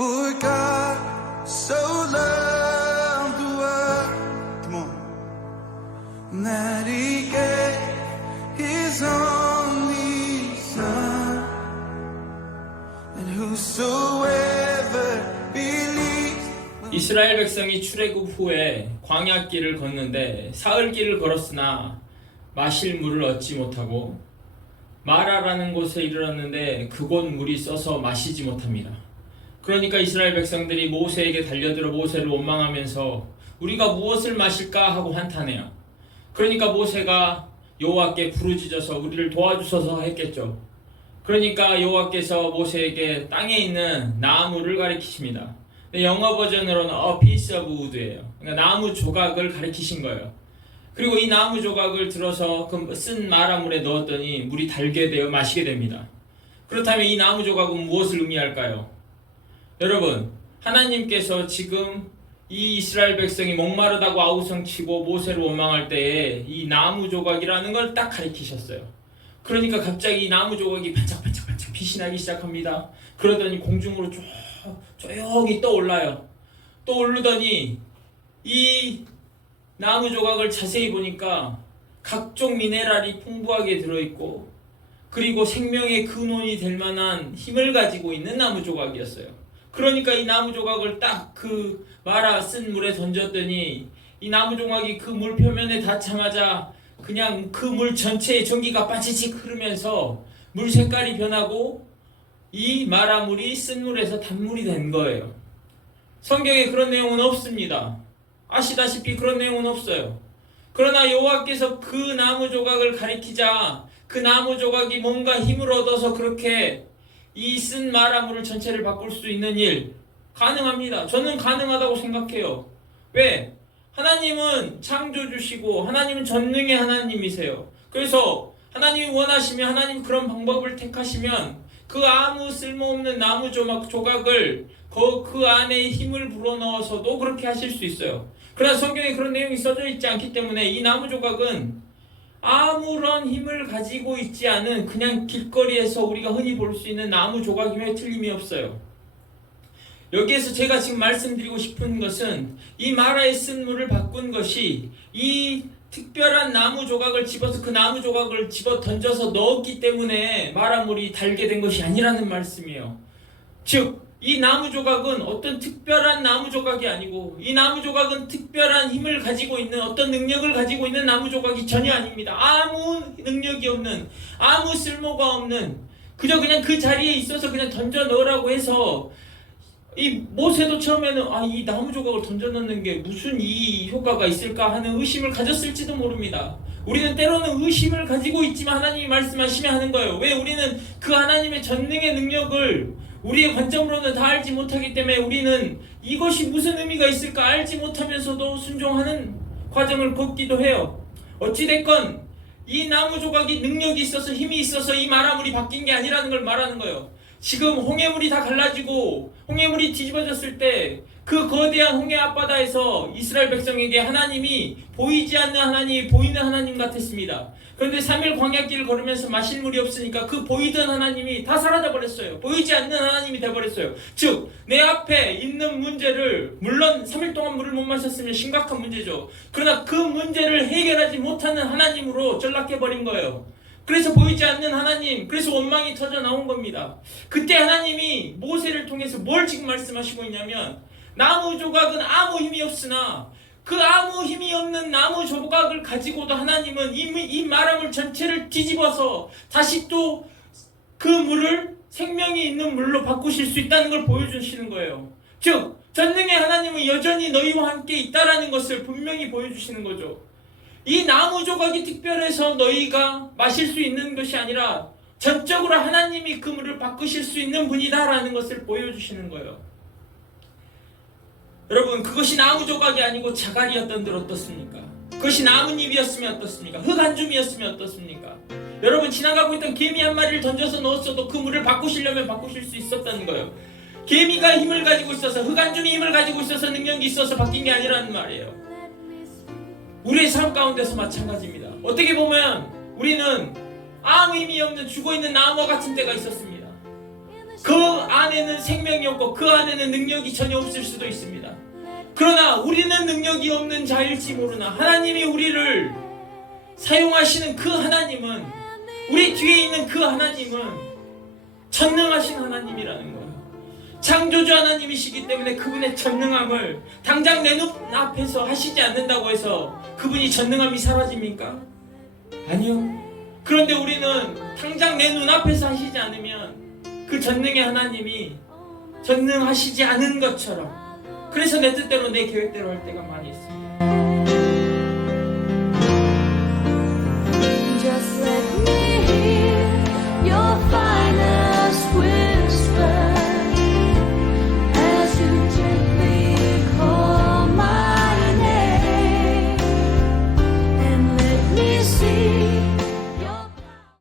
For God so loved the world, come on, that He gave His only Son, and whosoever believes. 이스라엘 백성이 출애굽 후에 광야길을 걷는데 사흘길을 걸었으나 마실 물을 얻지 못하고 마라라는 곳에 이르렀는데 그곳 물이 써서 마시지 못합니다. 그러니까 이스라엘 백성들이 모세에게 달려들어 모세를 원망하면서 우리가 무엇을 마실까 하고 한탄해요. 그러니까 모세가 여호와께 부르짖어서 우리를 도와주소서 했겠죠. 그러니까 여호와께서 모세에게 땅에 있는 나무를 가리키십니다. 영어 버전으로는 a piece of wood예요. 그러니까 나무 조각을 가리키신 거예요. 그리고 이 나무 조각을 들어서 그 쓴 마라물에 넣었더니 물이 달게 되어 마시게 됩니다. 그렇다면 이 나무 조각은 무엇을 의미할까요? 여러분, 하나님께서 지금 이 이스라엘 백성이 목마르다고 아우성치고 모세를 원망할 때에 이 나무 조각이라는 걸 딱 가리키셨어요. 그러니까 갑자기 이 나무 조각이 반짝반짝반짝 빛이 나기 시작합니다. 그러더니 공중으로 조용히 떠올라요. 떠오르더니 이 나무 조각을 자세히 보니까 각종 미네랄이 풍부하게 들어있고 그리고 생명의 근원이 될 만한 힘을 가지고 있는 나무 조각이었어요. 그러니까 이 나무 조각을 딱 그 마라 쓴 물에 던졌더니 이 나무 조각이 그 물 표면에 닿자마자 그냥 그 물 전체에 전기가 빠지직 흐르면서 물 색깔이 변하고 이 마라물이 쓴 물에서 단물이 된 거예요. 성경에 그런 내용은 없습니다. 아시다시피 그런 내용은 없어요. 그러나 여호와께서 그 나무 조각을 가리키자 그 나무 조각이 뭔가 힘을 얻어서 그렇게 이 쓴 마라물을 전체를 바꿀 수 있는 일 가능합니다. 저는 가능하다고 생각해요. 왜? 하나님은 창조주시고 하나님은 전능의 하나님이세요. 그래서 하나님이 원하시면 하나님 그런 방법을 택하시면 그 아무 쓸모없는 나무 조각을 그 안에 힘을 불어넣어서도 그렇게 하실 수 있어요. 그러나 성경에 그런 내용이 써져 있지 않기 때문에 이 나무 조각은 아무런 힘을 가지고 있지 않은 그냥 길거리에서 우리가 흔히 볼 수 있는 나무 조각임에 틀림이 없어요. 여기에서 제가 지금 말씀드리고 싶은 것은 이 마라에 쓴 물을 바꾼 것이 이 특별한 나무 조각을 집어서 그 나무 조각을 집어 던져서 넣었기 때문에 마라물이 달게 된 것이 아니라는 말씀이에요. 즉, 이 나무 조각은 어떤 특별한 나무 조각이 아니고 이 나무 조각은 특별한 힘을 가지고 있는 어떤 능력을 가지고 있는 나무 조각이 전혀 아닙니다. 아무 능력이 없는, 아무 쓸모가 없는, 그냥 그 자리에 있어서 그냥 던져 넣으라고 해서 이 모세도 처음에는 이 나무 조각을 던져 넣는 게 무슨 이 효과가 있을까 하는 의심을 가졌을지도 모릅니다. 우리는 때로는 의심을 가지고 있지만 하나님이 말씀하시면 하는 거예요. 왜? 우리는 그 하나님의 전능의 능력을 우리의 관점으로는 다 알지 못하기 때문에 우리는 이것이 무슨 의미가 있을까 알지 못하면서도 순종하는 과정을 걷기도 해요. 어찌됐건 이 나무 조각이 능력이 있어서 힘이 있어서 이 마라물이 바뀐 게 아니라는 걸 말하는 거예요. 지금 홍해물이 다 갈라지고 홍해물이 뒤집어졌을 때 그 거대한 홍해 앞바다에서 이스라엘 백성에게 하나님이 보이지 않는 하나님이 보이는 하나님 같았습니다. 그런데 3일 광야길을 걸으면서 마실 물이 없으니까 그 보이던 하나님이 다 사라져버렸어요. 보이지 않는 하나님이 돼버렸어요. 즉, 내 앞에 있는 문제를, 물론 3일 동안 물을 못 마셨으면 심각한 문제죠. 그러나 그 문제를 해결하지 못하는 하나님으로 전락해버린 거예요. 그래서 보이지 않는 하나님, 그래서 원망이 터져 나온 겁니다. 그때 하나님이 모세를 통해서 뭘 지금 말씀하시고 있냐면 나무 조각은 아무 힘이 없으나 그 아무 힘이 없는 나무 조각을 가지고도 하나님은 이 마라물 전체를 뒤집어서 다시 또 그 물을 생명이 있는 물로 바꾸실 수 있다는 걸 보여주시는 거예요. 즉, 전능의 하나님은 여전히 너희와 함께 있다라는 것을 분명히 보여주시는 거죠. 이 나무 조각이 특별해서 너희가 마실 수 있는 것이 아니라 전적으로 하나님이 그 물을 바꾸실 수 있는 분이다라는 것을 보여주시는 거예요. 여러분, 그것이 나무 조각이 아니고 자갈이었던들 어떻습니까? 그것이 나뭇잎이었으면 어떻습니까? 흙 한 줌이었으면 어떻습니까? 여러분, 지나가고 있던 개미 한 마리를 던져서 넣었어도 그 물을 바꾸시려면 바꾸실 수 있었다는 거예요. 개미가 힘을 가지고 있어서, 흙 한 줌이 힘을 가지고 있어서, 능력이 있어서 바뀐 게 아니라는 말이에요. 우리의 삶 가운데서 마찬가지입니다. 어떻게 보면 우리는 아무 의미 없는 죽어있는 나무와 같은 때가 있었습니다. 그 안에는 생명이 없고 그 안에는 능력이 전혀 없을 수도 있습니다. 그러나 우리는 능력이 없는 자일지 모르나 하나님이 우리를 사용하시는 그 하나님은, 우리 뒤에 있는 그 하나님은 전능하신 하나님이라는 거예요. 창조주 하나님이시기 때문에 그분의 전능함을 당장 내 눈앞에서 하시지 않는다고 해서 그분이 전능함이 사라집니까? 아니요. 그런데 우리는 당장 내 눈앞에서 하시지 않으면 그 전능의 하나님이 전능하시지 않은 것처럼, 그래서 내 뜻대로 내 계획대로 할 때가 많이 있습니다.